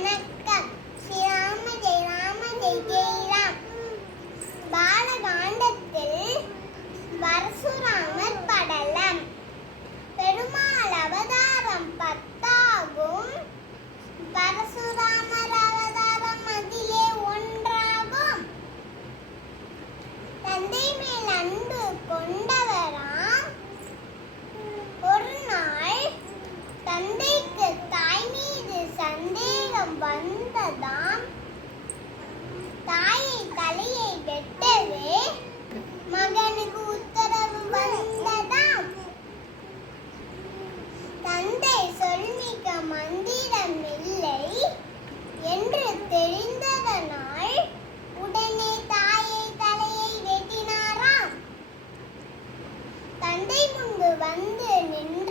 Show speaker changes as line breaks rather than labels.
வணக்கம். ஸ்ரீராம ஜெய் ராம ஜெய் ஜெய் ராம். பாலகாண்டத்தில் பரசுராமர் படலம். பெருமாள் அவதாரம் பத்தாகும். பரசுராமர் அவதாரம் அதிலே ஒன்றாகும். தந்தை மேல் அன்பு தந்தை சொல்மிக்க மந்திரம் இல்லை என்று தெரிந்ததனால் உடனே தாயை தலையை வெட்டினாராம். தந்தை முன்பு வந்து நின்று